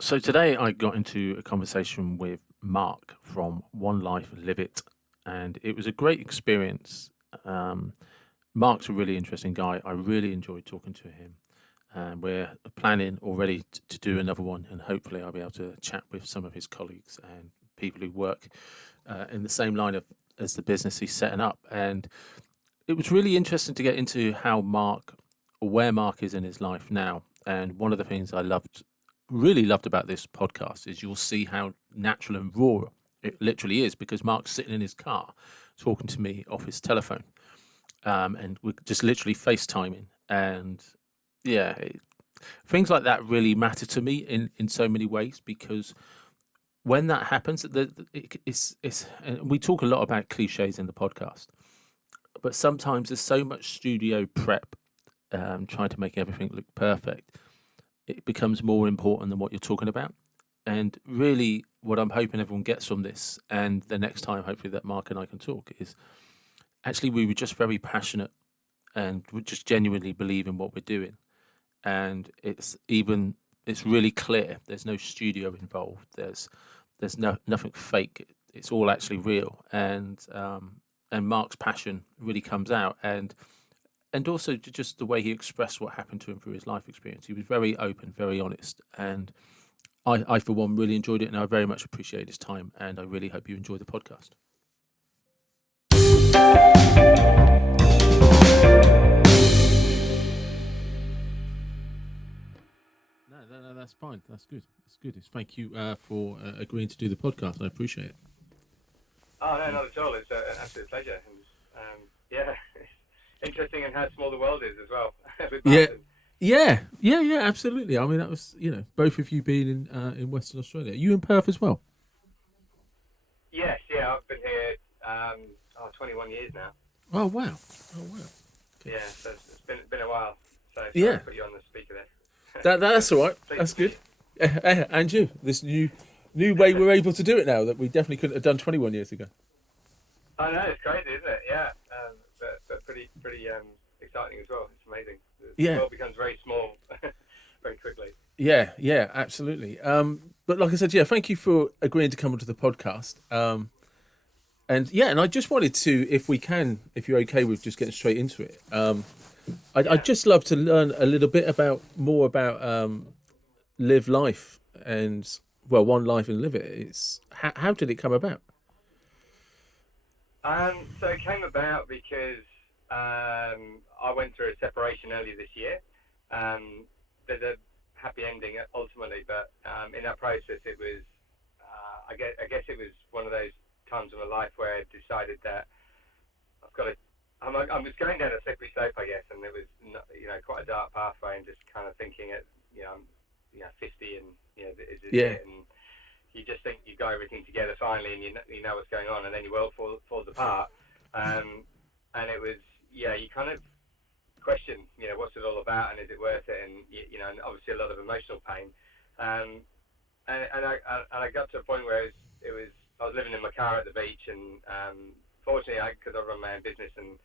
So today I got into a conversation with Mark from One Life Live It, and it was a great experience. Um, Mark's a really interesting guy. I really enjoyed talking to him, and we're planning already to do another one, and hopefully I'll be able to chat with some of his colleagues and people who work in the same line of as the business he's setting up. And it was really interesting to get into how Mark, or where Mark is in his life now. And one of the things I really loved about this podcast is you'll see how natural and raw it literally is because Mark's sitting in his car talking to me off his telephone. And we're just literally FaceTiming. And yeah, things like that really matter to me in so many ways because when that happens, it's and we talk a lot about cliches in the podcast, but sometimes there's so much studio prep, trying to make everything look perfect. It becomes more important than what you're talking about. And really, what I'm hoping everyone gets from this, and the next time, hopefully, that Mark and I can talk, is actually we were just very passionate and we just genuinely believe in what we're doing. And it's really clear. There's no studio involved. There's nothing fake. It's all actually real. And Mark's passion really comes out. And also just the way he expressed what happened to him through his life experience. He was very open, very honest, and I for one, really enjoyed it, and I very much appreciate his time, and I really hope you enjoy the podcast. No, that's fine. That's good. That's good. Thank you for agreeing to do the podcast. I appreciate it. Oh, no, not at all. It's an absolute pleasure. And, yeah, it's interesting in how small the world is as well with Yeah, Martin. yeah, absolutely. I mean, that was both of you being in Western Australia. Are you in Perth as well? Yes, yeah, I've been here 21 years now. Oh wow, oh wow. Okay. Yeah, so it's been a while. So sorry Yeah, to put you on the speaker there. that's all right. Pleased That's to meet good. you. And you, this new way we're able to do it now that we definitely couldn't have done 21 years ago. I know, it's crazy, isn't it? Yeah, but pretty exciting as well. It's amazing. The Yeah, world becomes very small very quickly. yeah, absolutely. But like I said, yeah, thank you for agreeing to come onto the podcast. And I just wanted to, if we can, if you're okay with just getting straight into it, I'd Yeah. just love to learn a little bit more about live life and well, one life and live it. It's how did it come about? So it came about because I went through a separation earlier this year. There's a happy ending ultimately, but in that process, it was I guess it was one of those times in my life where I decided that I've got to. I was going down a slippery slope, I guess, and it was quite a dark pathway, and just kind of thinking I'm 50, and is this Yeah, it? And you just think you've got everything together finally, and you know what's going on, and then your world falls apart. Um, and it was, yeah, you kind of question, what's it all about, and is it worth it? And and obviously a lot of emotional pain. Um, and I got to a point where it was I was living in my car at the beach, and fortunately, because I run my own business and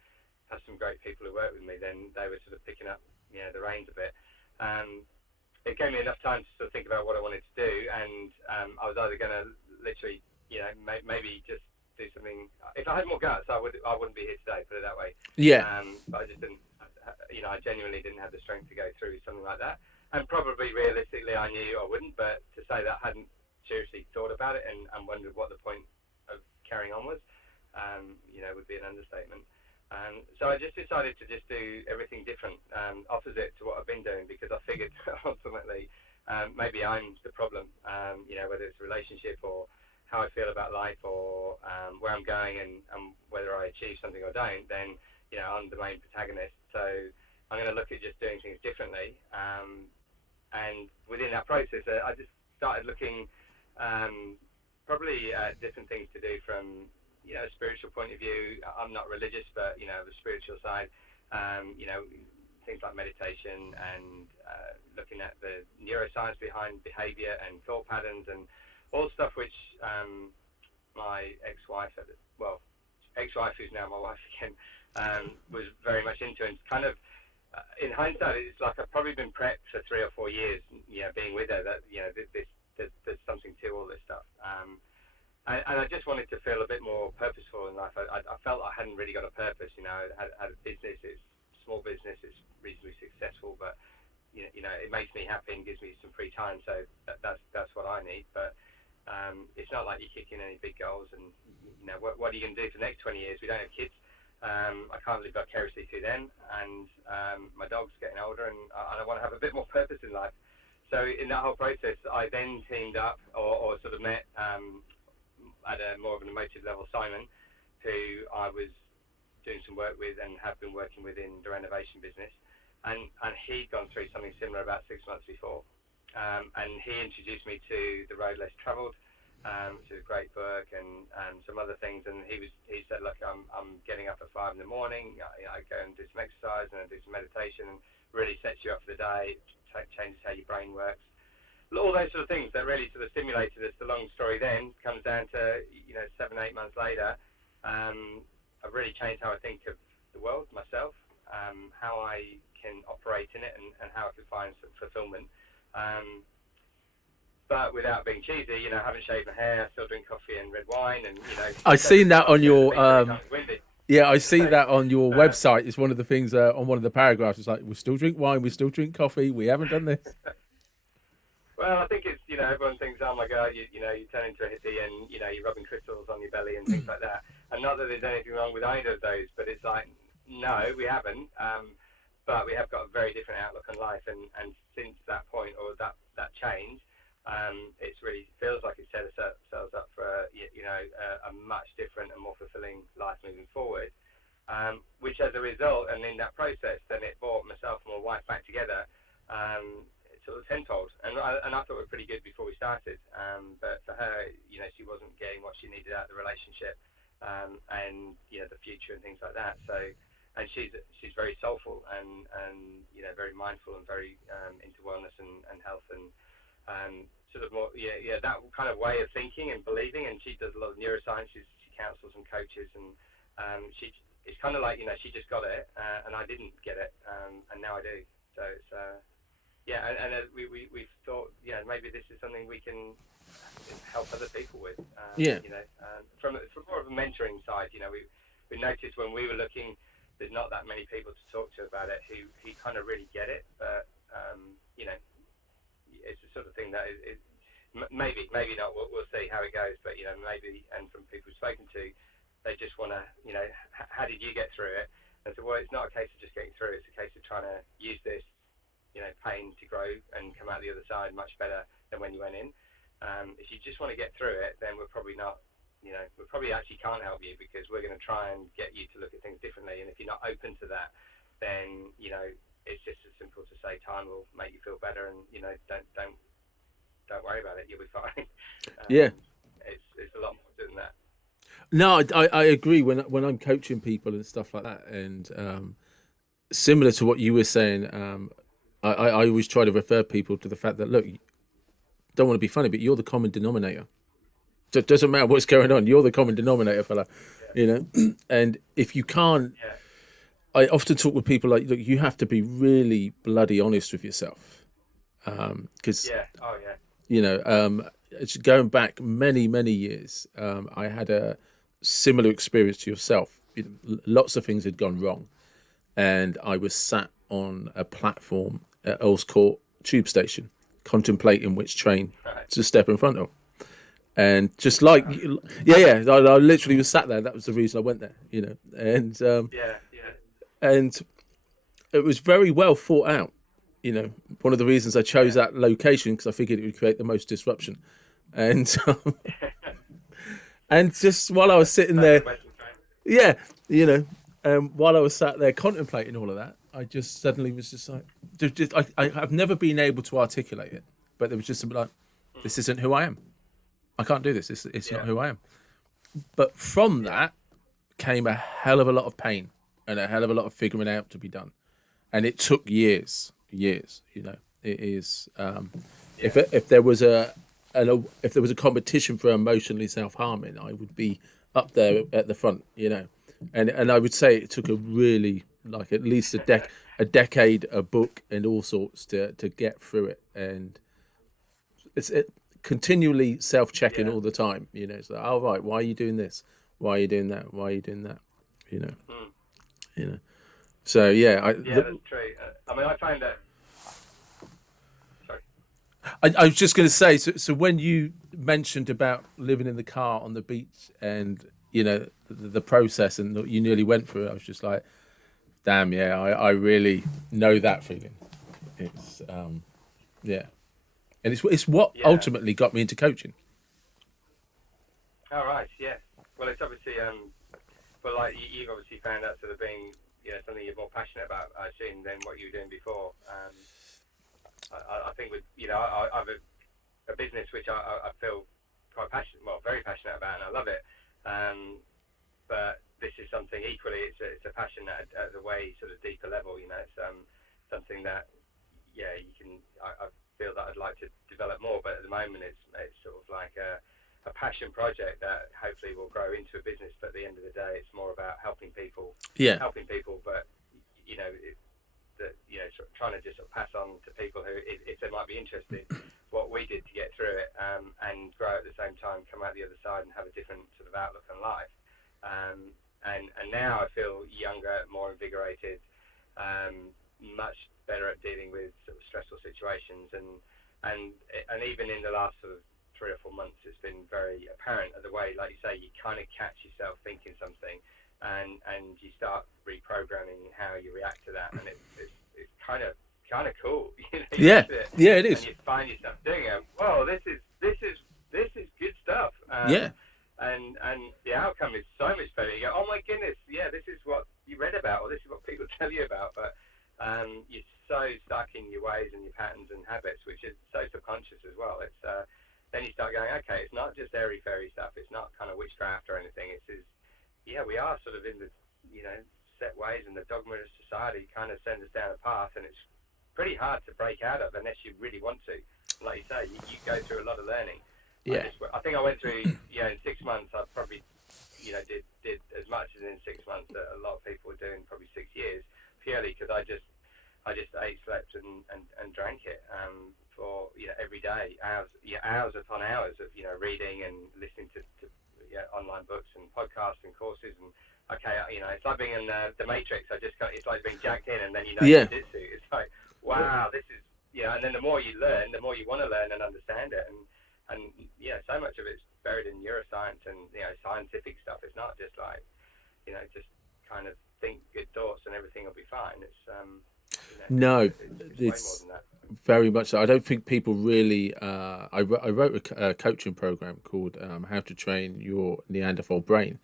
have some great people who work with me, then they were sort of picking up, the reins a bit. Um, it gave me enough time to sort of think about what I wanted to do, and I was either going to literally, maybe just do something. If I had more guts, I wouldn't be here today. Put it that way. yeah, But I just didn't. I genuinely didn't have the strength to go through something like that, and probably realistically, I knew I wouldn't. But to say that I hadn't seriously thought about it and wondered what the point of carrying on was, would be an understatement. So I just decided to just do everything different, opposite to what I've been doing, because I figured ultimately maybe I'm the problem, whether it's a relationship or how I feel about life or where I'm going and whether I achieve something or don't, then, I'm the main protagonist. So I'm going to look at just doing things differently. And within that process, I just started looking um, probably different things to do from a spiritual point of view. I'm not religious, but the spiritual side, things like meditation and looking at the neuroscience behind behaviour and thought patterns and all stuff which my ex-wife, well, ex-wife who's now my wife again, was very much into, and kind of in hindsight, it's like I've probably been prepped for 3 or 4 years, being with her. That this there's something to all this stuff. And I just wanted to feel a bit more purposeful in life. I felt I hadn't really got a purpose. I had a business. It's a small business. It's reasonably successful, but it makes me happy and gives me some free time. So that's what I need. But it's not like you're kicking any big goals. And what are you going to do for the next 20 years? We don't have kids. I can't live vicariously through them, and my dog's getting older, and I want to have a bit more purpose in life. So in that whole process, I then teamed up or sort of met at a more of an emotive level Simon, who I was doing some work with and have been working with in the renovation business, and he'd gone through something similar about 6 months before, and he introduced me to The Road Less Travelled, which is a great book, and some other things. And he said, look, I'm getting up at 5 in the morning. I go and do some exercise and I do some meditation, and really sets you up for the day, changes how your brain works. All those sort of things that really sort of stimulated us. The long story then comes down to 7-8 months later, I've really changed how I think of the world, myself, how I can operate in it, and how I can find some fulfillment. But without being cheesy, I haven't shaved my hair, I still drink coffee and red wine, and I've seen that on your I see that on your website. It's one of the things on one of the paragraphs. It's like, we still drink wine, we still drink coffee, we haven't done this. Well, I think it's everyone thinks, oh my God, you turn into a hippie, and you're rubbing crystals on your belly and things like that. And not that there's anything wrong with either of those, but it's like, no, we haven't. But we have got a very different outlook on life, and since that point, or that change, it's really feels like it set ourselves up for a much different and more fulfilling life moving forward. Which, as a result, and in that process, then it brought myself and my wife back together. Sort of tenfold, and I thought we were pretty good before we started, but for her, she wasn't getting what she needed out of the relationship, and the future and things like that. So, and she's very soulful and very mindful and very into wellness and health and sort of more that kind of way of thinking and believing. And she does a lot of neuroscience. She counsels and coaches, and it's kind of like she just got it, and I didn't get it, and now I do. So it's and we've thought, maybe this is something we can help other people with. From more of a mentoring side, we noticed when we were looking, there's not that many people to talk to about it who kind of really get it. But it's the sort of thing that is maybe not. We'll see how it goes. But maybe, and from people we've spoken to, they just want to, how did you get through it? And so, well, it's not a case of just getting through. It's a case of trying to use this pain to grow and come out the other side much better than when you went in. If you just want to get through it, then we're probably not, we probably actually can't help you, because we're going to try and get you to look at things differently. And if you're not open to that, then it's just as simple to say time will make you feel better, and don't worry about it, you'll be fine. It's a lot more than that. No, I agree. When I'm coaching people and stuff like that, and similar to what you were saying, I always try to refer people to the fact that, look, don't want to be funny, but you're the common denominator. So it doesn't matter what's going on. You're the common denominator, fella. And if you can't, I often talk with people like, look, you have to be really bloody honest with yourself. Because, it's going back many, many years. I had a similar experience to yourself. Lots of things had gone wrong. And I was sat on a platform at Earl's Court tube station, contemplating which train to step in front of. And just like, I literally was sat there. That was the reason I went there, and and it was very well thought out. One of the reasons I chose that location, because I figured it would create the most disruption. And and just while I was sitting there, while I was sat there contemplating all of that, I just suddenly was just like, I've never been able to articulate it, but there was just like, this isn't who I am. I can't do this. It's not who I am. But from that came a hell of a lot of pain and a hell of a lot of figuring out to be done. And it took years. It is, if there was a competition for emotionally self-harming, I would be up there at the front, and I would say it took a really, like, at least a decade, a book and all sorts to get through it. And continually self-checking Yeah. all the time. You know, it's like, oh right, why are you doing this? Why are you doing that? Why are you doing that? You know, Mm. you know. So yeah, Yeah, that's true. I mean, I find that. Sorry. I was just going to say. So when you mentioned about living in the car on the beach and you know the process and you nearly went through it, I was just like, damn, yeah, I really know that feeling. It's yeah, and it's what Yeah. ultimately got me into coaching. All right. Yeah. Well, it's obviously but like you've obviously found that sort of being something you're more passionate about, I assume, than what you were doing before. I think with I've a business which I feel quite passionate, well, very passionate about, and I love it. But this is something equally. It's a passion at a way sort of deeper level. It's something that you can. I feel that I'd like to develop more, but at the moment it's sort of like a passion project that hopefully will grow into a business. But at the end of the day, it's more about helping people, Yeah, but trying to just sort of pass on to people who, if they might be interested, what we did to get through it, and grow at the same time, come out the other side and have a different sort of outlook on life. And now I feel younger, more invigorated, much better at dealing with sort of stressful situations, and even in the last sort of 3 or 4 months, it's been very apparent of the way, like you say, you kind of catch yourself thinking something, and you start reprogramming how you react to that, and it's kind of cool. You yeah, look at it yeah. It and is. you find yourself doing it. Whoa, this is good stuff. Yeah, And the outcome is so much better. You go, oh my goodness, yeah, this is what you read about, or this is what people tell you about, but you're so stuck in your ways and your patterns and habits, which is so subconscious as well. It's then you start going, okay, it's not just airy fairy stuff. It's not kind of witchcraft or anything. We are sort of in the set ways, and the dogma of society kind of sends us down a path, and it's pretty hard to break out of unless you really want to. Like you say, you go through a lot of learning. yeah, I think I went through, in 6 months, I probably, did as much as in 6 months that a lot of people were doing probably 6 years, purely because I just ate, slept, and drank it, for, every day, hours upon hours of, reading and listening to online books and podcasts and courses. And okay, it's like being in the Matrix. It's like being jacked in, and then yeah, jiu-jitsu. It's like, wow, this is, and then the more you learn, the more you want to learn and understand it. And so much of it's buried in neuroscience and scientific stuff. It's not just like just kind of think good thoughts and everything will be fine. no, It's way more it's than that. very much so. I don't think people really. I wrote a coaching program called "How to Train Your Neanderthal Brain,"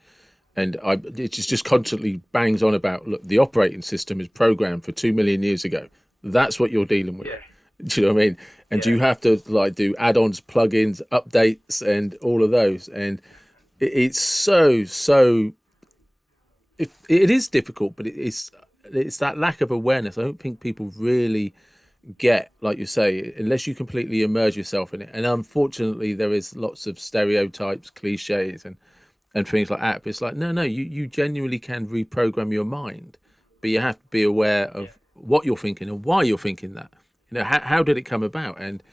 and it just constantly bangs on about, look, the operating system is programmed for 2 million years ago. That's what you're dealing with. Yeah, Do you know what I mean? And yeah, you have to like do add-ons, plugins, updates, and all of those. And it's so it is difficult, but it's that lack of awareness. I don't think people really get, like you say, unless you completely immerse yourself in it. And unfortunately, there is lots of stereotypes, cliches, and things like that. But it's like, no, you genuinely can reprogram your mind, but you have to be aware yeah, of what you're thinking and why you're thinking that. How did it come about? And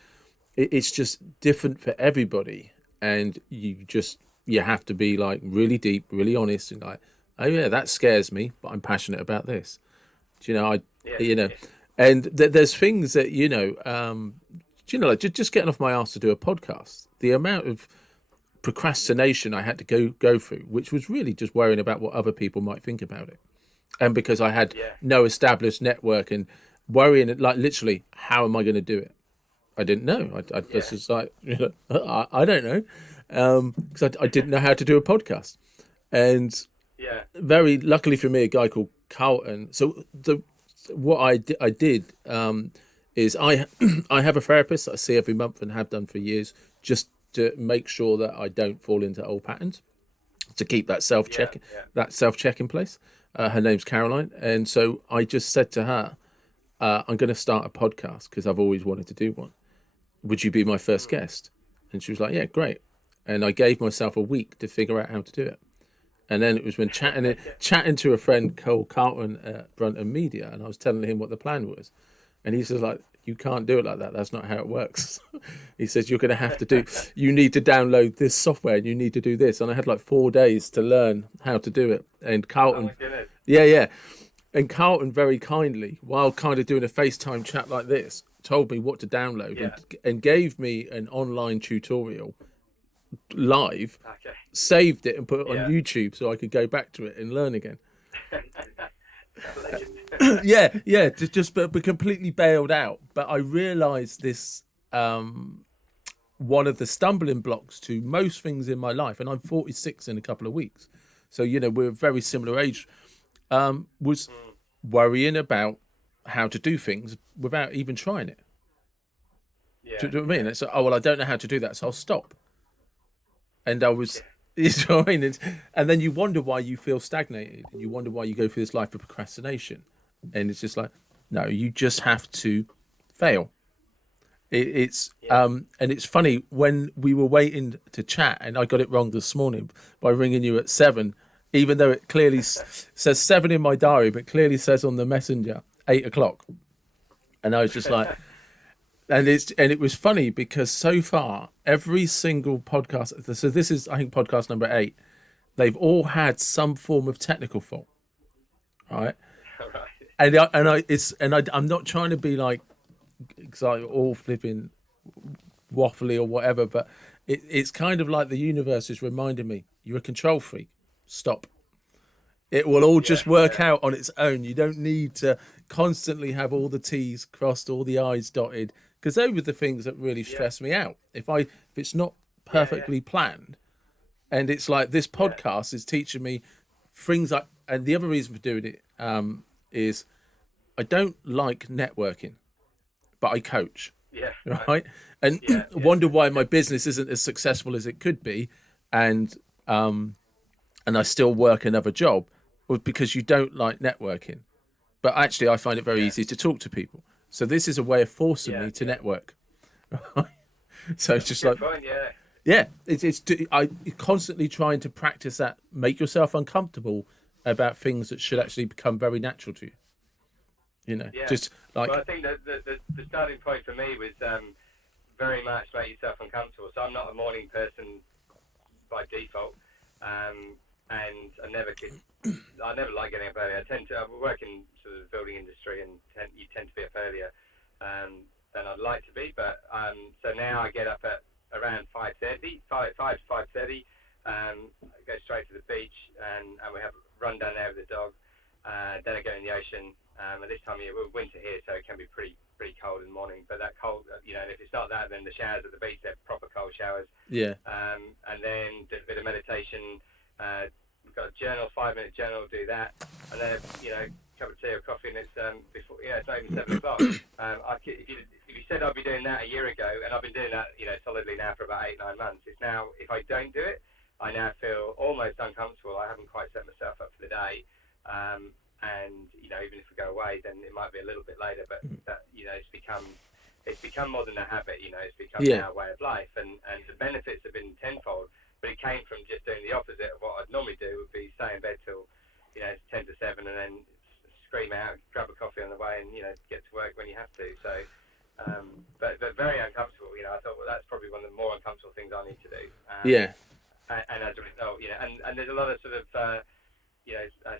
it's just different for everybody. And you have to be like really deep, really honest, and like, oh yeah, that scares me, but I'm passionate about this. Do you know, yeah, you know, yeah, and there's things that like just getting off my ass to do a podcast. The amount of procrastination I had to go through, which was really just worrying about what other people might think about it, and because I had yeah, no established network and worrying, like literally, how am I going to do it? I didn't know. I yeah, just was like, I don't know, because I didn't know how to do a podcast, and yeah, very luckily for me, a guy called Carlton. So what I did is I have a therapist that I see every month and have done for years, just to make sure that I don't fall into old patterns, to keep yeah, yeah, that self check in place. Her name's Caroline, and so I just said to her, I'm going to start a podcast because I've always wanted to do one. Would you be my first mm, guest? And she was like, yeah, great. And I gave myself a week to figure out how to do it. And then it was when yeah, chatting to a friend called Carlton at Brunton Media, and I was telling him what the plan was, and he says like, you can't do it like that. That's not how it works. He says, you need to download this software and you need to do this. And I had like 4 days to learn how to do it. And Carlton, my goodness. yeah. And Carlton very kindly, while kind of doing a FaceTime chat like this, told me what to download and gave me an online tutorial live, saved it and put it on YouTube so I could go back to it and learn again. yeah, just but completely bailed out. But I realised this, one of the stumbling blocks to most things in my life, and I'm 46 in a couple of weeks, so we're a very similar age, was worrying about how to do things without even trying it. Do you know what I mean? It's like, oh well, I don't know how to do that, so I'll stop. And I was, you know what I mean? And then you wonder why you feel stagnated, and you wonder why you go through this life of procrastination. And it's just like, no, you just have to fail. And it's funny, when we were waiting to chat, and I got it wrong this morning by ringing you at 7, even though it clearly says 7 in my diary, but clearly says on the messenger 8 o'clock. And I was just like, and it was funny because so far every single podcast, so this is I think podcast number 8, they've all had some form of technical fault, right? And I'm not trying to be like, because I'm all flipping waffly or whatever, but it's kind of like the universe is reminding me, you're a control freak. Stop. It will all just work out on its own. You don't need to constantly have all the T's crossed, all the I's dotted, because those were the things that really stress me out. If it's not perfectly planned, and it's like this podcast is teaching me things like, and the other reason for doing it is I don't like networking, but I coach. Right. And wonder why my business isn't as successful as it could be, and I still work another job, was because you don't like networking. But actually, I find it very easy to talk to people. So this is a way of forcing me to network. So it's just like, I constantly trying to practice that. Make yourself uncomfortable about things that should actually become very natural to you. Just like. Well, I think that the starting point for me was very much make yourself uncomfortable. So I'm not a morning person by default. And I never like getting up early. I work in sort of the building industry, and you tend to be up earlier than I'd like to be. But so now I get up at around 5:30, 5 to 5:30. I go straight to the beach, and we have a run down there with the dog. Then I go in the ocean. At this time of year, we're winter here, so it can be pretty cold in the morning. But that cold, and if it's not that, then the showers at the beach, they're proper cold showers. Yeah. And then do a bit of meditation. We've got a journal, 5-minute journal, do that, and then cup of tea or coffee, and it's before it's not even 7 o'clock. If you said I'd be doing that a year ago, and I've been doing that solidly now for about 8-9 months, it's now, if I don't do it, I now feel almost uncomfortable. I haven't quite set myself up for the day, and even if we go away, then it might be a little bit later, but that, it's become more than a habit. It's become now a way of life, and the benefits have been tenfold. But it came from just doing the opposite of what I'd normally do, would be stay in bed till 10 to 7, and then scream out, grab a coffee on the way, and get to work when you have to. So, but very uncomfortable. I thought, well, that's probably one of the more uncomfortable things I need to do. And as a result, and there's a lot of sort of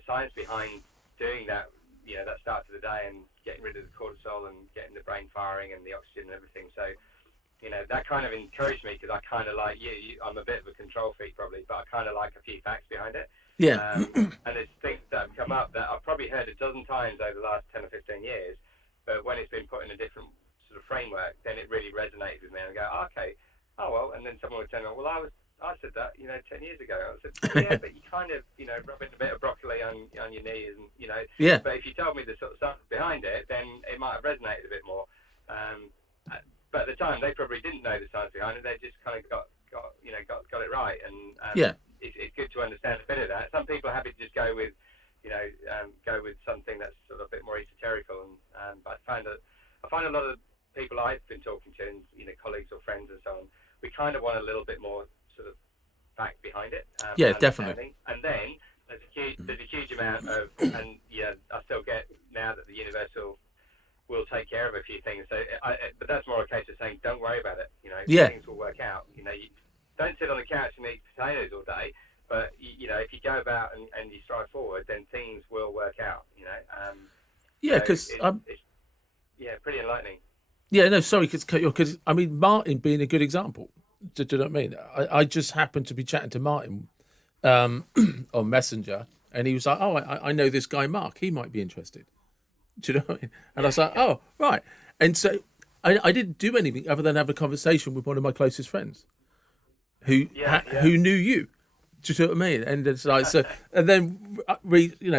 science behind doing that. That start to the day and getting rid of the cortisol and getting the brain firing and the oxygen and everything. So. That kind of encouraged me, because I kind of like you. I'm a bit of a control freak probably, but I kind of like a few facts behind it. And there's things that have come up that I've probably heard a dozen times over the last 10 or 15 years, but when it's been put in a different sort of framework, then it really resonates with me. And I go, okay, oh well. And then someone would tell me, well, I said that 10 years ago. I said, yeah, but you kind of rubbing a bit of broccoli on your knees, and But if you told me the sort of stuff behind it, then it might have resonated a bit more. But at the time, they probably didn't know the science behind it. They just kind of got it right. And it's good to understand a bit of that. Some people are happy to just go with something that's sort of a bit more esoterical. But I find a lot of people I've been talking to, and colleagues or friends and so on, we kind of want a little bit more sort of fact behind it. Definitely. And then there's a huge amount of, and I still get now that the universal we'll take care of a few things. So, but that's more a case of saying, don't worry about it. Yeah. Things will work out. You don't sit on the couch and eat potatoes all day. But if you go about and you strive forward, then things will work out. Yeah, So because it's pretty enlightening. yeah, no, sorry, because I mean Martin being a good example. Do you know what I mean? I just happened to be chatting to Martin on Messenger, and he was like, "Oh, I know this guy Mark. He might be interested." Do you know what I mean? And I was like, "Oh, right." And so I didn't do anything other than have a conversation with one of my closest friends who knew you. Do you know what I mean? And it's like so, and then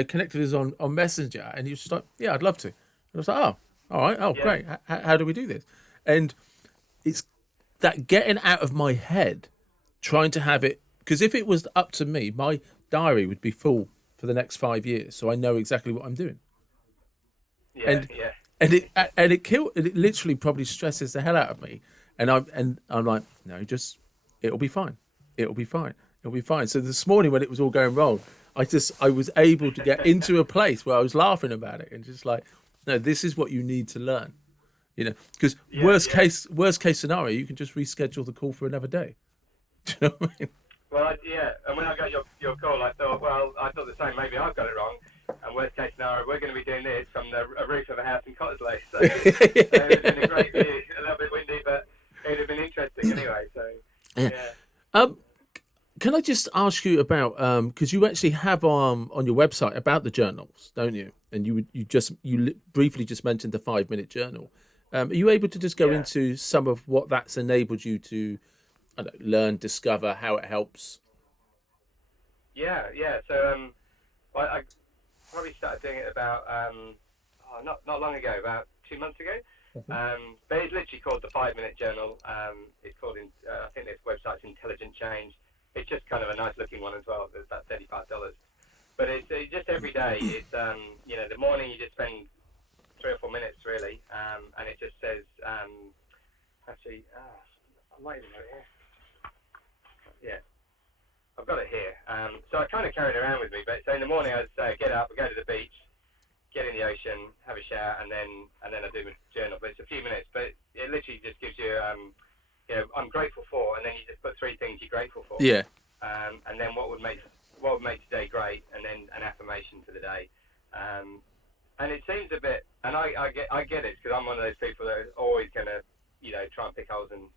connected us on Messenger, and he was just like, "Yeah, I'd love to." And I was like, "Oh, all right, oh great. How do we do this?" And it's that getting out of my head, trying to have it, because if it was up to me, my diary would be full for the next 5 years, so I know exactly what I'm doing. Yeah, And it literally probably stresses the hell out of me, and I'm like, no, just it'll be fine, it'll be fine, it'll be fine. So this morning when it was all going wrong, I was able to get into a place where I was laughing about it and just like, no, this is what you need to learn. Because worst case scenario, you can just reschedule the call for another day. Do you know what I mean? Well, and when I got your call, I thought the same. Maybe I've got it wrong. And worst case scenario, we're going to be doing this from a roof of a house in Cottesloe. So it would have been a great view, a little bit windy, but it would have been interesting anyway. So yeah. Can I just ask you about because you actually have on your website about the journals, don't you? And you briefly just mentioned the 5-minute journal. Are you able to just go into some of what that's enabled you to learn, discover, how it helps? Yeah. So I probably started doing it about not long ago, about 2 months ago. But it's literally called the 5-minute journal. It's called I think this website's Intelligent Change. It's just kind of a nice looking one as well. It's about $35. But it's just every day. It's the morning you just spend 3 or 4 minutes really, and it just says actually I might even have it here. Yeah, I've got it here. So I kind of carry it around with me. But so in the morning I'd get up, I go to the beach, get in the ocean, have a shower, and then I do my journal. But it's a few minutes, but it literally just gives you I'm grateful for, and then you just put 3 things you're grateful for. Yeah. And then what would make today great, and then an affirmation for the day. And it seems a bit, and I get it, because I'm one of those people that are always going to try and pick holes in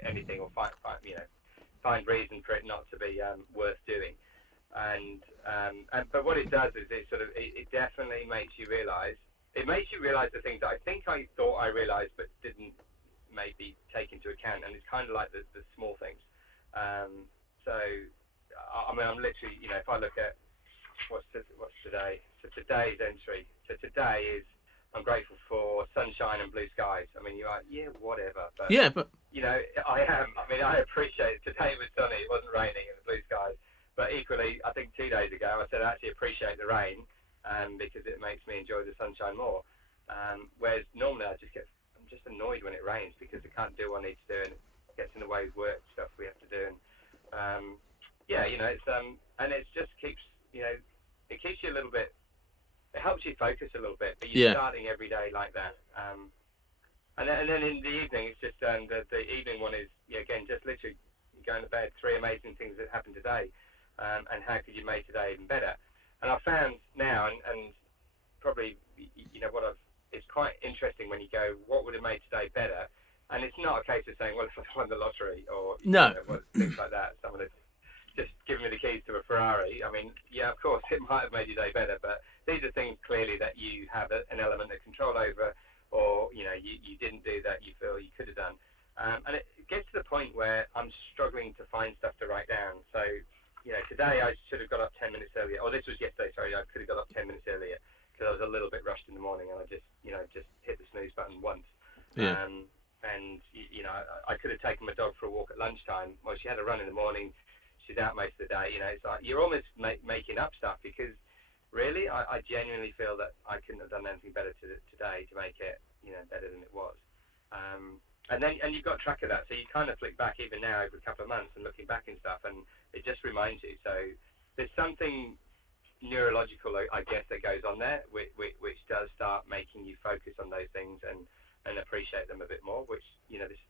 anything, or find reason for it not to be worth doing. And but what it does is it definitely makes you realise. It makes you realise the things that I think I thought I realised but didn't maybe take into account, and it's kind of like the small things. So I mean, I'm literally, if I look at what's today, so today's entry. So today is I'm grateful for sunshine and blue skies. I mean, you're like, yeah, whatever. But I am. I mean, I appreciate it. Today it was sunny. It wasn't raining and blue skies. But equally, I think 2 days ago I said I actually appreciate the rain, because it makes me enjoy the sunshine more. Whereas normally I'm just annoyed when it rains because I can't do what I need to do, and it gets in the way of work stuff we have to do. And it's and it just keeps it keeps you a little bit. It helps you focus a little bit, but you're starting every day like that. And then in the evening, it's just the evening one is again just literally going to bed. 3 amazing things that happened today, and how could you make today even better? And I found now, and probably it's quite interesting when you go, what would have made today better? And it's not a case of saying, well, if I won the lottery or things like that, someone had just given me the keys to a Ferrari. I mean, yeah, of course, it might have made your day better, but these are things clearly that you have an element of control over, or you didn't do that you feel you could have done. And it gets to the point where I'm struggling to find stuff to write down. So, today I should have got up 10 minutes earlier. Or this was yesterday, sorry, I could have got up 10 minutes earlier because I was a little bit rushed in the morning, and I just hit the snooze button once. Yeah. And I could have taken my dog for a walk at lunchtime. Well, she had a run in the morning. She's out most of the day. It's like you're almost making up stuff, because really, I genuinely feel that I couldn't have done anything better today to make it better than it was. And you've got track of that, so you kind of flick back even now over a couple of months and looking back and stuff, and it just reminds you. So there's something neurological, I guess, that goes on there, which does start making you focus on those things and appreciate them a bit more. Which, this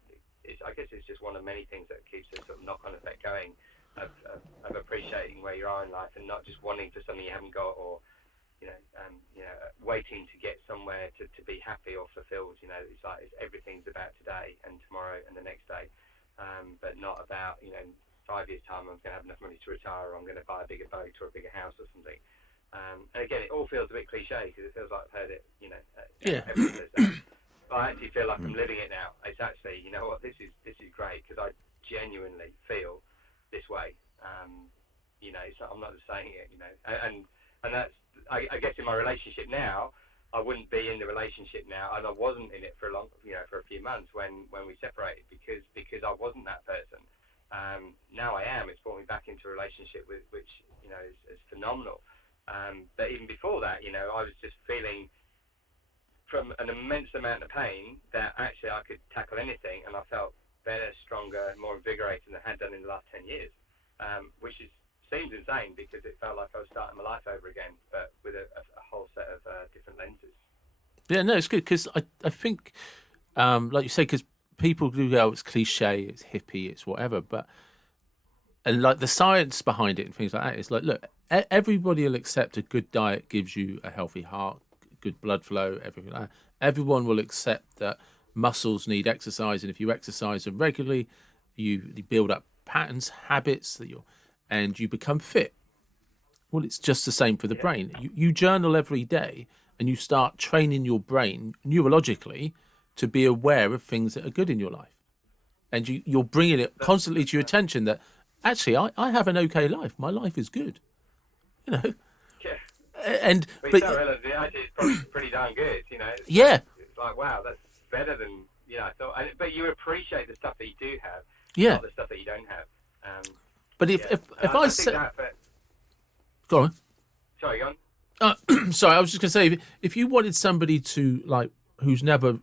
is, I guess, it's just one of many things that keeps this sort of knock-on effect going of appreciating where you are in life and not just wanting for something you haven't got, or waiting to get somewhere to be happy or fulfilled. It's like everything's about today and tomorrow and the next day, but not about 5 years time I'm going to have enough money to retire, or I'm going to buy a bigger boat or a bigger house or something. And again, it all feels a bit cliche because it feels like I've heard it, everyone says that. But I actually feel like I'm living it now. It's actually, you know what, this is great because I genuinely feel this way. So I'm not just saying it, and that's, I guess in my relationship now, I wouldn't be in the relationship now, and I wasn't in it for for a few months when we separated because I wasn't that person. Now I am. It's brought me back into a relationship which is phenomenal. But even before that, I was just feeling from an immense amount of pain that actually I could tackle anything, and I felt better, stronger, more invigorated than I had done in the last 10 years, which seems insane because it felt like I was starting my life over again, but with a whole set of different lenses. Yeah, no, it's good because I think, like you say, because people do go, it's cliche, it's hippie, it's whatever, and like the science behind it and things like that is like, look, everybody will accept a good diet gives you a healthy heart, good blood flow, everything like that. Everyone will accept that muscles need exercise, and if you exercise them regularly, you build up patterns, habits and you become fit. Well, it's just the same for the brain. You journal every day, and you start training your brain neurologically to be aware of things that are good in your life. And you're bringing it constantly to your attention that, actually, I have an okay life. My life is good. Yeah. But you start realizing actually it's probably pretty darn good, Yeah. It's like, wow, that's better than, I thought. But you appreciate the stuff that you do have, not the stuff that you don't have. But if I say... Go on. Sorry, go on. Sorry, I was just going to say, if you wanted somebody to, like, who's never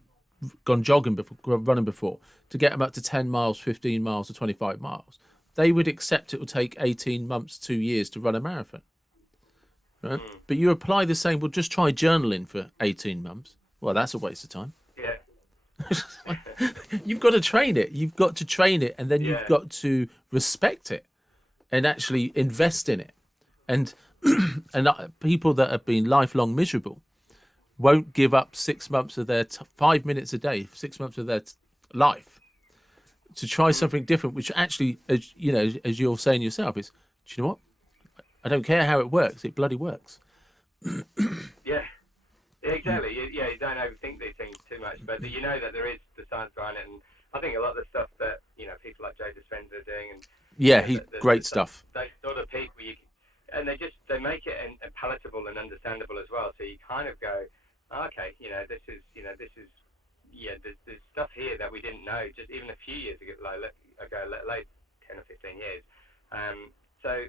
gone jogging before, running before, to get them up to 10 miles, 15 miles, or 25 miles, they would accept it will take 18 months, 2 years to run a marathon. Right? But you apply the same, well, just try journaling for 18 months. Well, that's a waste of time. Yeah. You've got to train it. You've got to train it, and then you've got to respect it and actually invest in it. And people that have been lifelong miserable won't give up 6 months of their 5 minutes a day, 6 months of their life to try something different, which actually, as you're saying yourself, is, do you know what? I don't care how it works. It bloody works. Yeah, exactly. You don't overthink these things too much, but you know that there is the science behind it. And I think a lot of the stuff that people like Joe Dispenza are doing, and he's great stuff. Those sort of people, and they make it palatable and understandable as well. So you kind of go, okay, this is there's stuff here that we didn't know just even a few years ago, like 10 or 15 years. So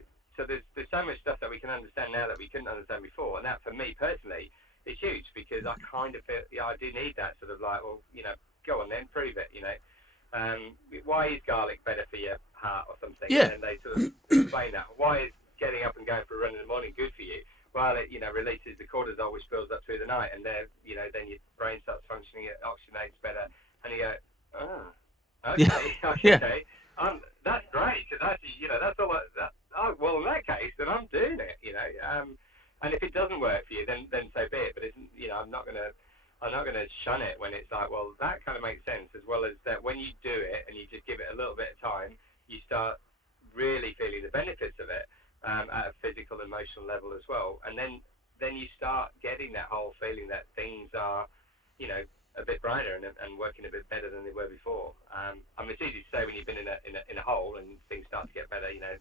there's so much stuff that we can understand now that we couldn't understand before, and that for me personally is huge because I kind of feel I do need that sort of like, well, go on then, prove it. Why is garlic better for your heart or something? Yeah. And they sort of explain that. Why is getting up and going for a run in the morning good for you? Well, it releases the cortisol which builds up through the night, and then then your brain starts functioning, it oxygenates better, and you go, okay, that's great. That's all. Well, in that case, then I'm doing it. And if it doesn't work for you, then so be it. But it's, I'm not gonna shun it when it's like, well, that kind of makes sense, as well as that when you do it and you just give it a little bit of time, you start really feeling the benefits of it. At a physical, emotional level as well, and then you start getting that whole feeling that things are, a bit brighter and working a bit better than they were before. I mean, it's easy to say when you've been in a hole and things start to get better. The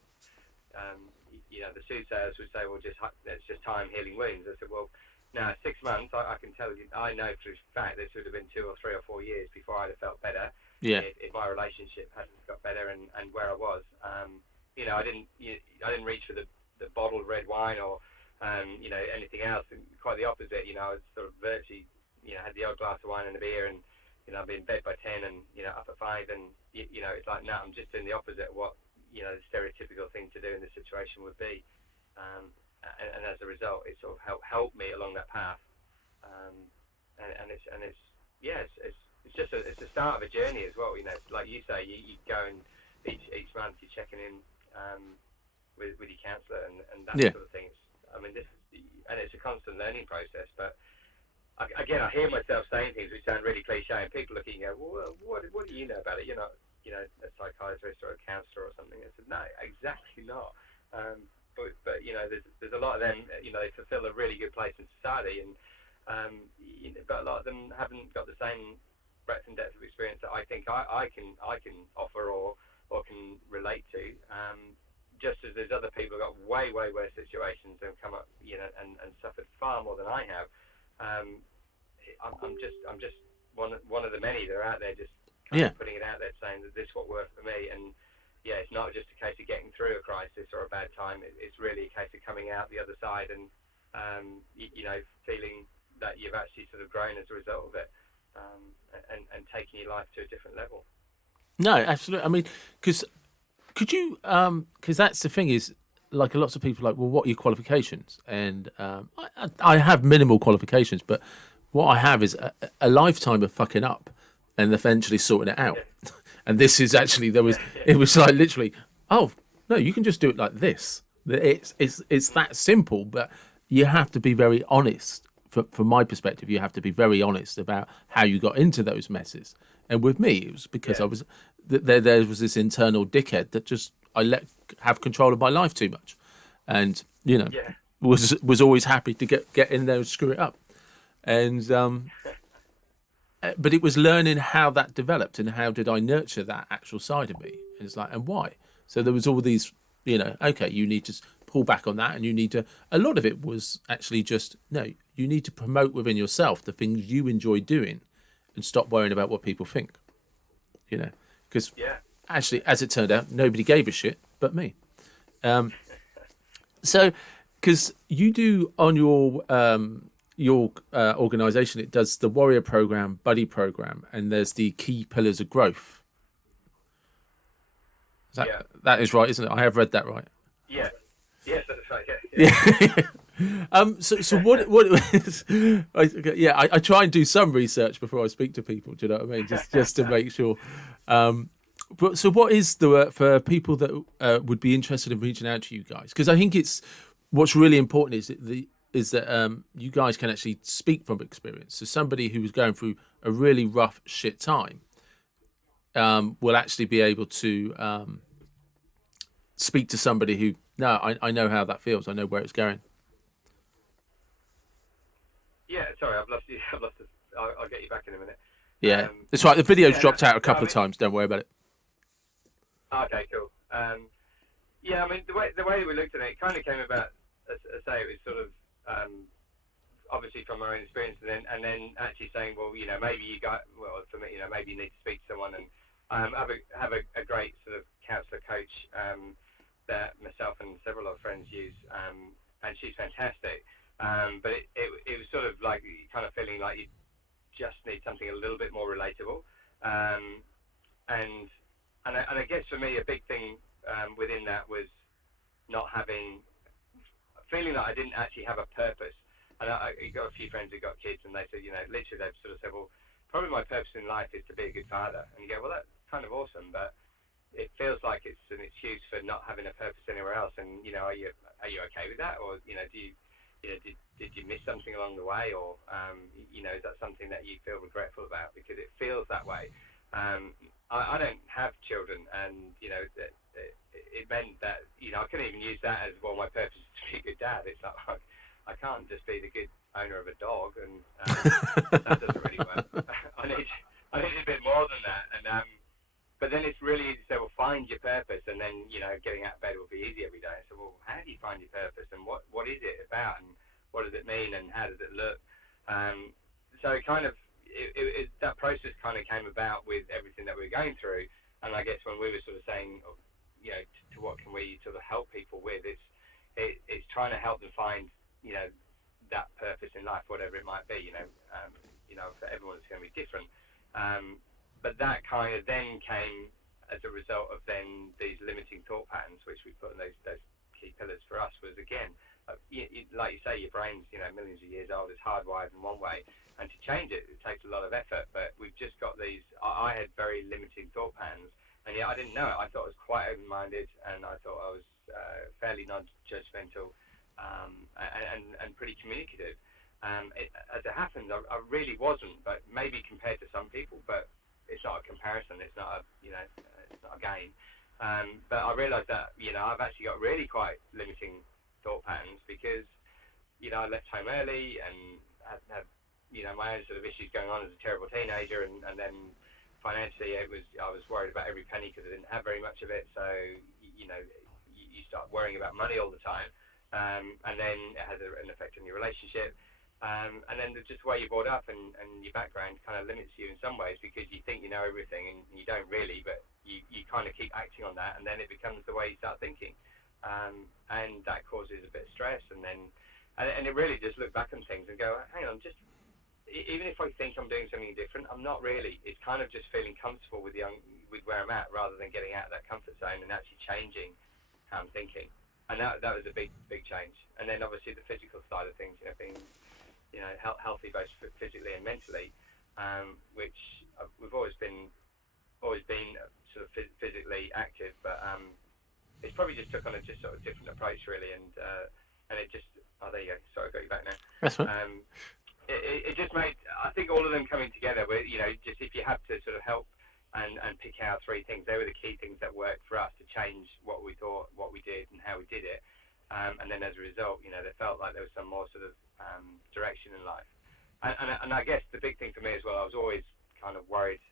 soothsayers would say, well, it's just time healing wounds. I said, well, now 6 months, I can tell you, I know for a fact this would have been 2 or 3 or 4 years before I'd have felt better. Yeah. If my relationship hadn't got better and where I was. I didn't reach for the bottled red wine or anything else. And quite the opposite. I was sort of virtually had the odd glass of wine and a beer, and I'd be in bed by 10 and up at 5, and it's like, no, I'm just doing the opposite of what the stereotypical thing to do in this situation would be. and as a result, it sort of helped me along that path. Um, and it's yeah, it's just it's the start of a journey as well. You know, like you say, you go and each month you're checking in with your counsellor and that Yeah. sort of thing. I mean, and it's a constant learning process. But again, I hear myself saying things which sound really cliche, and people looking at, well, what do you know about it? You're not, a psychiatrist or a counsellor or something. I said, no, exactly not. But there's a lot of them. They fulfil a really good place in society, and but a lot of them haven't got the same breadth and depth of experience that I think I can offer or can relate to. Just as there's other people who got way worse situations and come up, and suffered far more than I have. I'm just one of the many that are out there, just kind of putting it out there, saying that this is what worked for me. And yeah, it's not just a case of getting through a crisis or a bad time. It's really a case of coming out the other side and feeling that you've actually sort of grown as a result of it, and taking your life to a different level. No, absolutely. I mean, because could you? Because that's the thing is, like, lots of people are like, well, what are your qualifications? And I have minimal qualifications, but what I have is a lifetime of fucking up and eventually sorting it out. And this is actually it was like literally, oh no, you can just do it like this. It's that simple, but you have to be very honest. From my perspective, you have to be very honest about how you got into those messes. And with me, it was because I was there was this internal dickhead that just I let have control of my life too much, and was always happy to get in there and screw it up. And but it was learning how that developed and how did I nurture that actual side of me. And it's like, and why? So there was all these, okay, you need to pull back on that, and you need to. A lot of it was actually just no. You need to promote within yourself the things you enjoy doing, and stop worrying about what people think. Because actually, as it turned out, nobody gave a shit but me. So, because you do on your organisation, it does the warrior program, buddy program, and there's the key pillars of growth. That is right, isn't it? I have read that right. Yeah. Yes, that's right. Yeah. So what is? I try and do some research before I speak to people. Do you know what I mean? Just to make sure. But so what is for people that would be interested in reaching out to you guys? Because I think it's what's really important is that you guys can actually speak from experience. So somebody who is going through a really rough shit time will actually be able to speak to somebody who, no, I know how that feels. I know where it's going. Yeah, sorry, I've lost you. I'll get you back in a minute. Yeah, that's right. The video's dropped out a couple of times. Don't worry about it. Okay, cool. I mean, the way we looked at it kind of came about, as I say, it was sort of obviously from our own experience, and then actually saying, well, maybe for me, maybe you need to speak to someone and have a great sort of counsellor coach that myself and several of our friends use, and she's fantastic. But it was sort of like kind of feeling like you just need something a little bit more relatable, and I guess for me a big thing within that was not feeling that I didn't actually have a purpose. And I got a few friends who got kids, and they said, literally they've sort of said, well, probably my purpose in life is to be a good father. And you go, well, that's kind of awesome, but it feels like it's an excuse for not having a purpose anywhere else. And are you okay with that, or did you miss something along the way, or is that something that you feel regretful about? Because it feels that way. I don't have children, and it meant that I couldn't even use that as, well, my purpose is to be a good dad. It's like I can't just be the good owner of a dog, and that doesn't really work. I need a bit more than that, and but then it's really easy to say, well, find your purpose, and then getting out of bed will be easy every day. So, well, how do you find your purpose, and what is it about, and what does it mean, and how does it look? So it kind of that process kind of came about with everything that we were going through, and I guess when we were sort of saying, to what can we sort of help people with, it's trying to help them find that purpose in life, whatever it might be. For everyone it's going to be different. But that kind of then came as a result of then these limiting thought patterns, which we put in those key pillars for us was, again, say, your brain's, millions of years old. It's hardwired in one way, and to change it takes a lot of effort. But we've just got these. I had very limiting thought patterns, and yet I didn't know it. I thought I was quite open-minded, and I thought I was fairly non-judgmental, and pretty communicative. As it happens, I really wasn't, but maybe compared to some people, but it's not a comparison. It's not it's not a game. But I realised that, I've actually got really quite limiting thought patterns because, I left home early and had my own sort of issues going on as a terrible teenager, and then financially I was worried about every penny because I didn't have very much of it. So, you start worrying about money all the time, and then it has an effect on your relationship. And then just the way you're brought up and your background kind of limits you in some ways because you think you know everything and you don't really, but you kind of keep acting on that, and then it becomes the way you start thinking. And that causes a bit of stress, and it really just look back on things and go, hang on, just even if I think I'm doing something different, I'm not really. It's kind of just feeling comfortable with where I'm at rather than getting out of that comfort zone and actually changing how I'm thinking. And that was a big change. And then obviously the physical side of things, being healthy both physically and mentally, which we've always been sort of physically active, but it's probably just took on a just sort of different approach really, and it just there you go. Sorry, I got you back now. That's right. It just made, I think all of them coming together with, just if you have to sort of help and pick out three things, they were the key things that worked for us to change what we thought, what we did, and how we did it. And then as a result, they felt like there was some more sort of direction in life. And I guess the big thing for me as well, I was always kind of worried.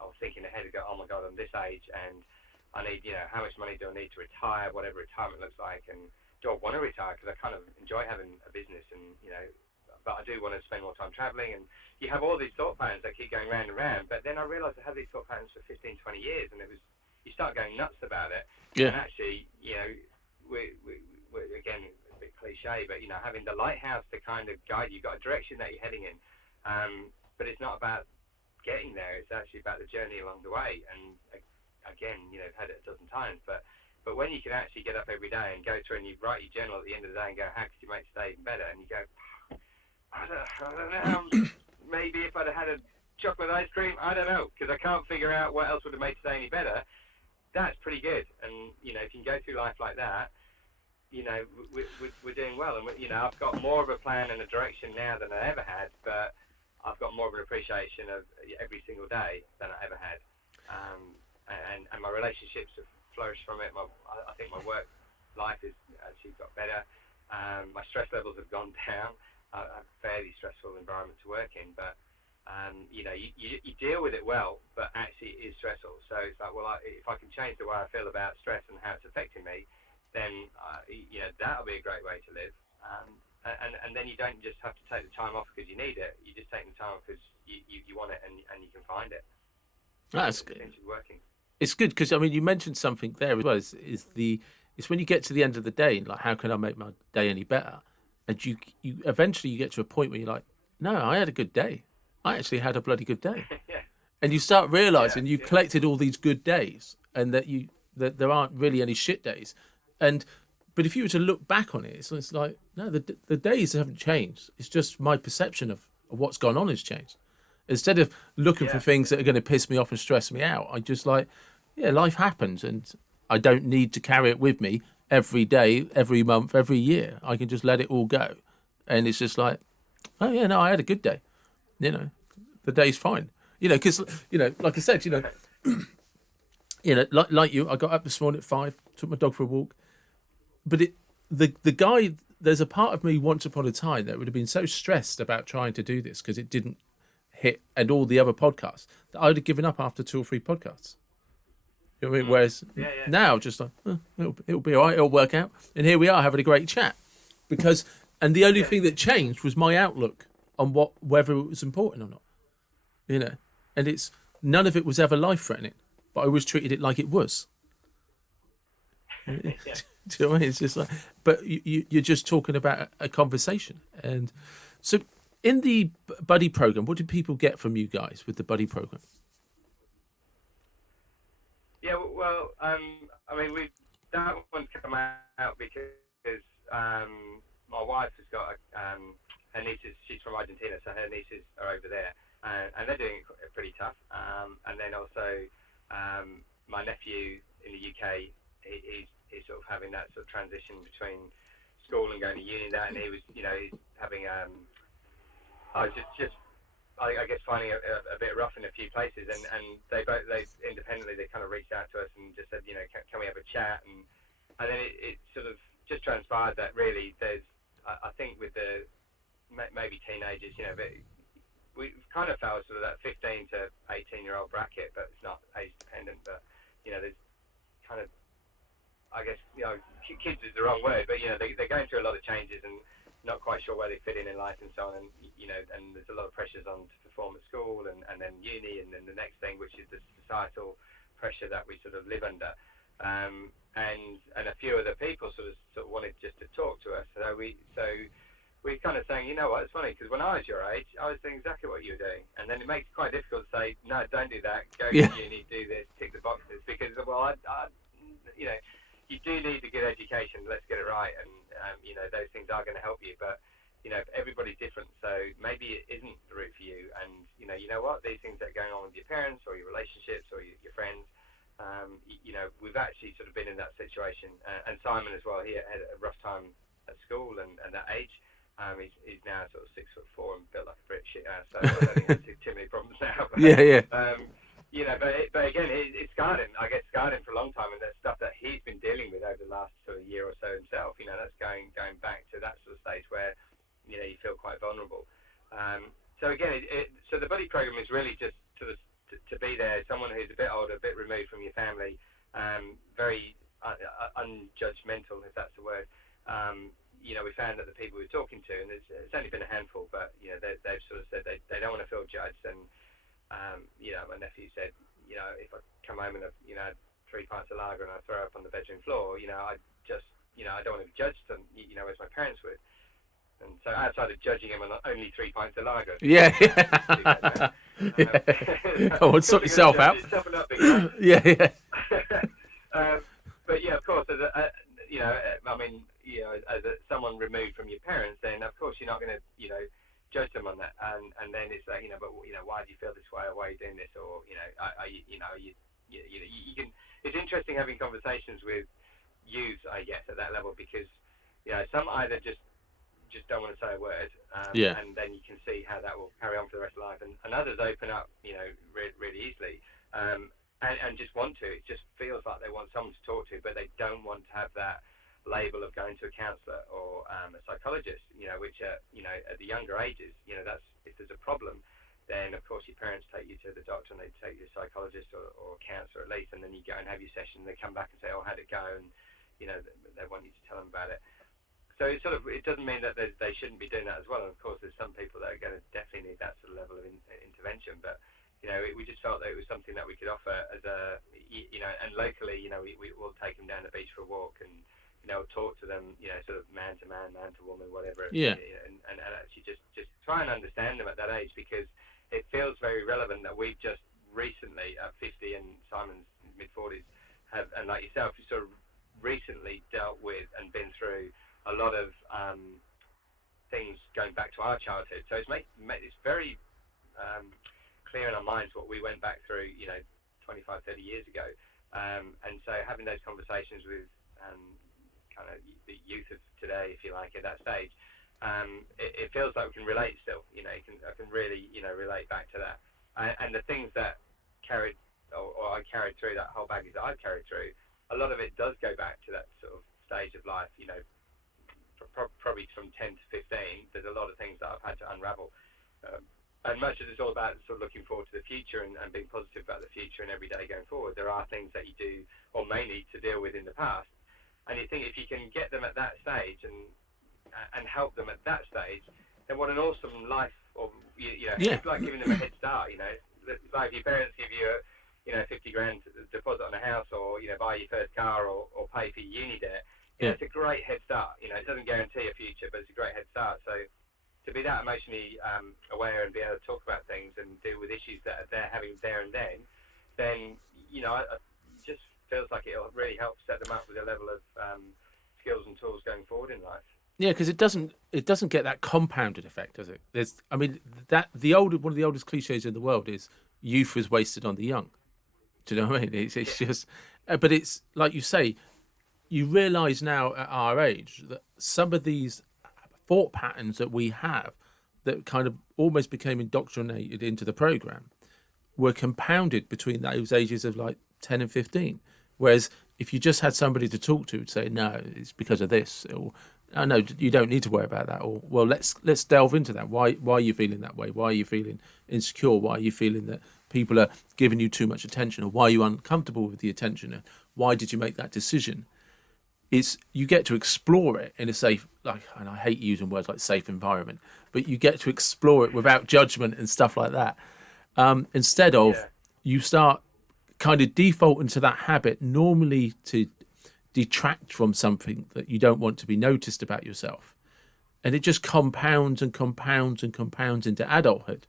I was thinking ahead and go, oh my God, I'm this age and I need, how much money do I need to retire, whatever retirement looks like, and do I want to retire? Because I kind of enjoy having a business and, but I do want to spend more time traveling. And you have all these thought patterns that keep going round and round. But then I realized I had these thought patterns for 15, 20 years, and you start going nuts about it. Yeah. And actually, we again, a bit cliche, but, having the lighthouse to kind of guide you, you've got a direction that you're heading in. But it's not about getting there. It's actually about the journey along the way. And again, I've had it a dozen times, but when you can actually get up every day and go through and you write your journal at the end of the day and go, how could you make today even better? And you go, I don't know, maybe if I'd had a chocolate ice cream, I don't know, because I can't figure out what else would have made today any better. That's pretty good. And, if you can go through life like that, we're doing well. And, I've got more of a plan and a direction now than I ever had, but I've got more of an appreciation of every single day than I ever had. And my relationships have flourished from it. I think my work life has actually got better. My stress levels have gone down. A fairly stressful environment to work in, but you deal with it well, but actually it is stressful. So it's like, well, if I can change the way I feel about stress and how it's affecting me, then that'll be a great way to live. And then you don't just have to take the time off because you need it. You just take the time off because you want it and you can find it. That's good. It's working. It's good because you mentioned something there as well. It's when you get to the end of the day, like how can I make my day any better? And you eventually you get to a point where you're like, no, I had a good day. I actually had a bloody good day. Yeah. And you start realizing you've collected all these good days, and that there aren't really any shit days. But if you were to look back on it, it's like, no, the days haven't changed. It's just my perception of what's gone on has changed. Instead of looking for things that are going to piss me off and stress me out, I just like, life happens, and I don't need to carry it with me every day, every month, every year. I can just let it all go. And it's just like, oh yeah, no, I had a good day. The day's fine. Because, like I said, like you, I got up this morning at 5, took my dog for a walk. But the guy, there's a part of me once upon a time that would have been so stressed about trying to do this because it didn't hit, and all the other podcasts, that I would have given up after 2 or 3 podcasts. You know what I mean? Whereas now, just like, it'll be all right, it'll work out. And here we are having a great chat. And the only thing that changed was my outlook on whether it was important or not. And it's, none of it was ever life-threatening, but I always treated it like it was. Do you know what I mean? It's just like, but you're just talking about a conversation. And so in the buddy program, what did people get from you guys with the buddy program? Yeah, well, that one's come out because my wife has got he's sort of having that sort of transition between school and going to uni and that, and he was, he's having I was just I guess finding a bit rough in a few places, and they independently they kind of reached out to us and just said, can we have a chat, and then it sort of just transpired that really there's, I think with the maybe teenagers, we kind of fell sort of that 15 to 18-year-old bracket, but it's not age dependent, but there's kind of, I guess, kids is the wrong word, but they're going through a lot of changes and not quite sure where they fit in life and so on, and and there's a lot of pressures on to perform at school and then uni, and then the next thing, which is the societal pressure that we sort of live under, and a few other people sort of wanted just to talk to us, so we're kind of saying, what, it's funny because when I was your age, I was doing exactly what you were doing, and then it makes it quite difficult to say, no, don't do that, go to uni, do this, tick the boxes, because well, you do need a good education. Let's get it right, and those things are going to help you. But everybody's different, so maybe it isn't the route for you. And you know what? These things that are going on with your parents or your relationships or your friends, we've actually sort of been in that situation. And Simon as well. He had a rough time at school and that age. He's now sort of 6'4" and built like a brick shit house. So I don't think he has too many problems now. But, but again, it's scarred him. I guess scarred him for a long time, and that's stuff that he's been dealing with over the last sort of year or so himself. That's going back to that sort of stage where you feel quite vulnerable. So again, so the buddy program is really just to be there, someone who's a bit older, a bit removed from your family, very unjudgmental, if that's the word. We found that the people we were talking to, and it's only been a handful, but they've sort of said they don't want to feel judged, and my nephew said, if I come home and I've, had 3 pints of lager and I throw up on the bedroom floor, I just, I don't want to be judged, and, as my parents would. And so outside of judging him on only 3 pints of lager. Yeah. Go on, sort yourself out. Yeah. But yeah, of course, as someone removed from your parents, then of course you're not going to, judge them on that, and then it's like, but why do you feel this way, or why are you doing this, or are you, you can. It's interesting having conversations with youth, I guess, at that level, because some either just don't want to say a word, and then you can see how that will carry on for the rest of life, and others open up, really easily, and just want to. It just feels like they want someone to talk to, but they don't want to have that label of going to a counsellor or a psychologist, which at the younger ages, that's, if there's a problem, then of course your parents take you to the doctor and they take you to a psychologist or a counsellor at least, and then you go and have your session, and they come back and say, oh, how'd it go, and they want you to tell them about it. So it doesn't mean that they shouldn't be doing that as well, and of course there's some people that are going to definitely need that sort of level of intervention, but we just felt that it was something that we could offer as a, and locally, we will take them down the beach for a walk, and talk to them, sort of man to man, man to woman, whatever. Yeah. And actually just try and understand them at that age, because it feels very relevant that we've just recently, at 50 and Simon's mid-40s, and like yourself, you sort of recently dealt with and been through a lot of things going back to our childhood. So it's very clear in our minds what we went back through, 25, 30 years ago. And so having those conversations with kind of the youth of today, if you like, at that stage, it feels like we can relate still. I can really, relate back to that. And the things that carried, or I carried through, that whole baggage that I've carried through, a lot of it does go back to that sort of stage of life. Probably from 10 to 15, there's a lot of things that I've had to unravel. And much of it's all about sort of looking forward to the future and being positive about the future and every day going forward. There are things that you do or may need to deal with in the past. And you think if you can get them at that stage and help them at that stage, then what an awesome life! Or it's like giving them a head start. It's like if your parents give you a 50 grand deposit on a house, or buy your first car, or pay for your uni debt. It's a great head start. It doesn't guarantee a future, but it's a great head start. So to be that emotionally aware and be able to talk about things and deal with issues that they're having there and then it just feels like it'll really help set them up with a level of skills and tools going forward in life. Yeah, because it doesn't get that compounded effect, does it? One of the oldest cliches in the world is youth is wasted on the young. Do you know what I mean? It's just, but it's like you say, you realise now at our age that some of these thought patterns that we have that kind of almost became indoctrinated into the program were compounded between those ages of like 10 and 15. Whereas if you just had somebody to talk to, say, no, it's because of this, or oh, no, you don't need to worry about that, or well, let's delve into that. Why are you feeling that way? Why are you feeling insecure? Why are you feeling that people are giving you too much attention, or why are you uncomfortable with the attention? And why did you make that decision? Is you get to explore it in a safe, like, and I hate using words like safe environment, but you get to explore it without judgment and stuff like that. Instead of Yeah. you start kind of default into that habit normally to detract from something that you don't want to be noticed about yourself, and it just compounds and compounds and compounds into adulthood,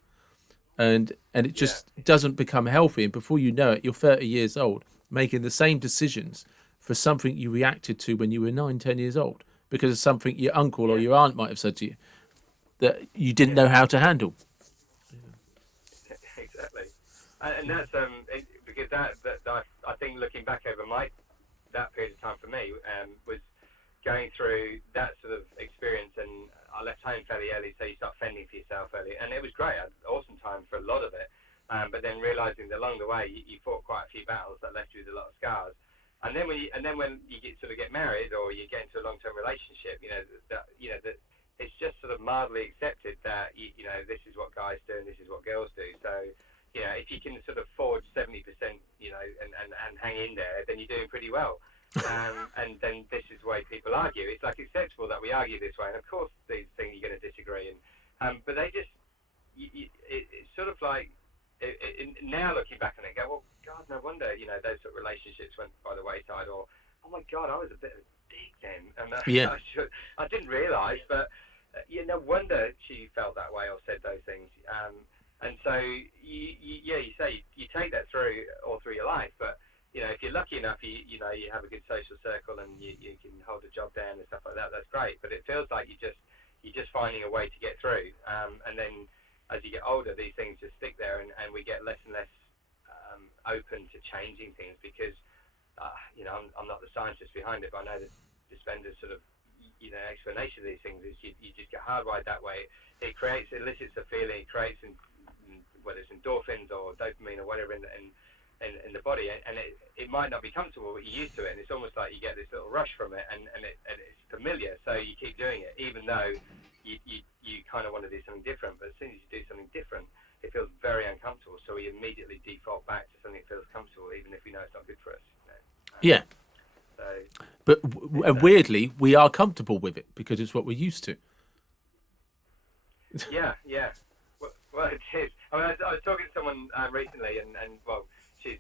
and it Yeah. just doesn't become healthy, and before you know it, you're 30 years old making the same decisions for something you reacted to when you were 9, 10 years old because of something your uncle or Yeah. your aunt might have said to you that you didn't Yeah. know how to handle. Exactly. And that's because I think looking back over that period of time for me was going through that sort of experience, and I left home fairly early, so you start fending for yourself early, and it was great. I had an awesome time for a lot of it, but then realizing that along the way you fought quite a few battles that left you with a lot of scars. And then when you get married or you get into a long-term relationship, that it's just sort of mildly accepted that this is what guys do and this is what girls do. So if you can sort of forge 70%, and hang in there, then you're doing pretty well. And then this is the way people argue. It's like acceptable that we argue this way, and of course these things you're going to disagree. But they just, it's sort of like now looking back on it, go, well, God, no wonder those sort of relationships went by the wayside, or oh my God, I was a bit of a dick then, and Yeah, I didn't realise, but no wonder she felt that way or said those things. And so you say you take that through all through your life, but if you're lucky enough, you have a good social circle and you can hold a job down and stuff like that. That's great, but it feels like you're just finding a way to get through. And then as you get older, these things just stick there, and we get less and less open to changing things because I'm not the scientist behind it, but I know that Dispender's sort of explanation of these things is you just get hardwired that way. It elicits a feeling, it creates whether it's endorphins or dopamine or whatever in the body, and it might not be comfortable, but you're used to it, and it's almost like you get this little rush from it, and it's familiar, so you keep doing it, even though you kind of want to do something different. But as soon as you do something different, it feels very uncomfortable, so we immediately default back to something that feels comfortable, even if we know it's not good for us. yeah. So But it's, weirdly, we are comfortable with it because it's what we're used to. yeah. Well, it is. I mean, I was talking to someone recently, and well, she's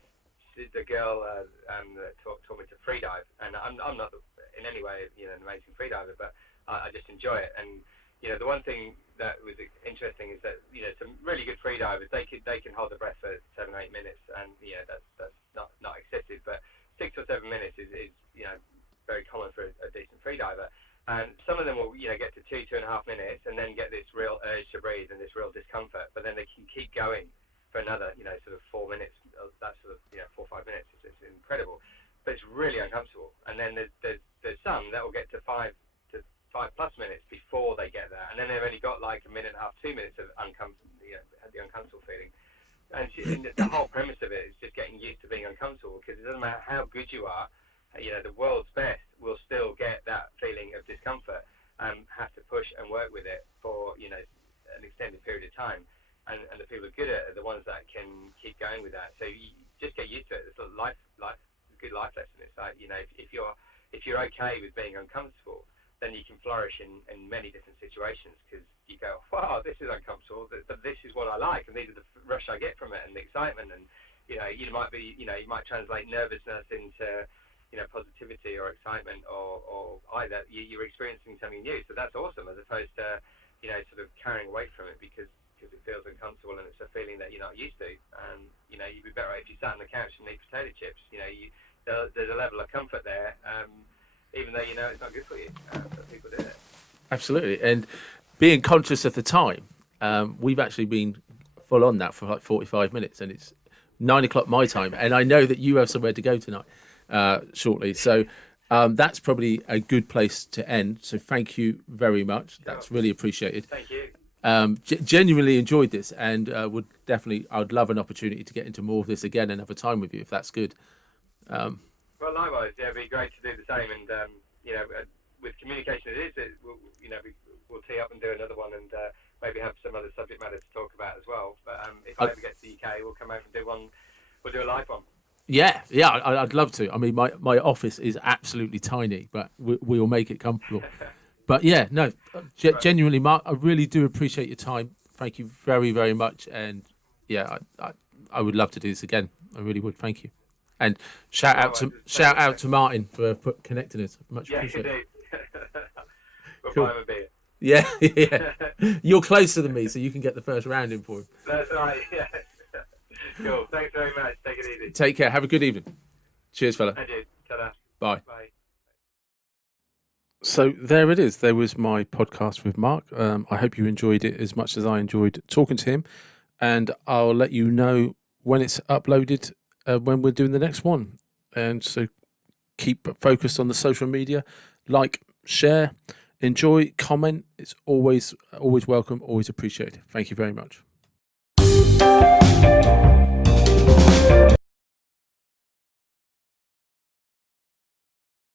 the girl that taught me to freedive, and I'm not in any way an amazing freediver, but I just enjoy it. And the one thing that was interesting is that some really good freedivers they can hold their breath for 7 or 8 minutes, and that's not excessive, but 6 or 7 minutes is very common for a decent freediver. And some of them will, get to 2.5 minutes and then get this real urge to breathe and this real discomfort, but then they can keep going for another, sort of 4 minutes. That sort of, 4 or 5 minutes. It's incredible, but it's really uncomfortable. And then there's some that will get to 5 plus minutes before they get there, and then they've only got like a minute and a half, 2 minutes of the uncomfortable feeling. And the whole premise of it is just getting used to being uncomfortable, because it doesn't matter how good you are. The world's best will still get that feeling of discomfort, have to push and work with it for an extended period of time, and the people who are good at it are the ones that can keep going with that. So you just get used to it. It's a good life lesson. It's like if you're okay with being uncomfortable, then you can flourish in many different situations, because you go, wow, this is uncomfortable, but this is what I like, and these are the rush I get from it and the excitement, and you might translate nervousness into positivity or excitement, or either you're experiencing something new. So that's awesome, as opposed to sort of carrying away from it because it feels uncomfortable and it's a feeling that you're not used to. You'd be better if you sat on the couch and eat potato chips. There's a level of comfort there, even though it's not good for you. But people do it. Absolutely. And being conscious of the time, we've actually been full on that for like 45 minutes, and it's 9 o'clock my time, and I know that you have somewhere to go tonight shortly. So That's probably a good place to end. So thank you very much. Sure. That's really appreciated. Thank you. Genuinely enjoyed this, and I'd love an opportunity to get into more of this again another time with you, if that's good. Well, likewise, yeah, it'd be great to do the same. And with communication, we'll tee up and do another one, and maybe have some other subject matter to talk about as well. But if I ever get to the UK, we'll come over and do one. We'll do a live one. Yeah, I'd love to. I mean, my office is absolutely tiny, but we'll make it comfortable. But yeah, no, genuinely, Mark, I really do appreciate your time. Thank you very, very much. And yeah, I would love to do this again. I really would. Thank you. And shout out to Martin for connecting us. Much appreciated. We'll Cool. buy him a beer. Yeah. You're closer than me, so you can get the first round in for him. That's right. Yeah. Cool. Thanks very much. Take it easy. Take care. Have a good evening. Cheers, fella. Thank you. Ta-da. Bye. Bye. So there it is. There was my podcast with Mark. I hope you enjoyed it as much as I enjoyed talking to him. And I'll let you know when it's uploaded, when we're doing the next one. And so keep focused on the social media. Like, share, enjoy, comment. It's always welcome, always appreciated. Thank you very much.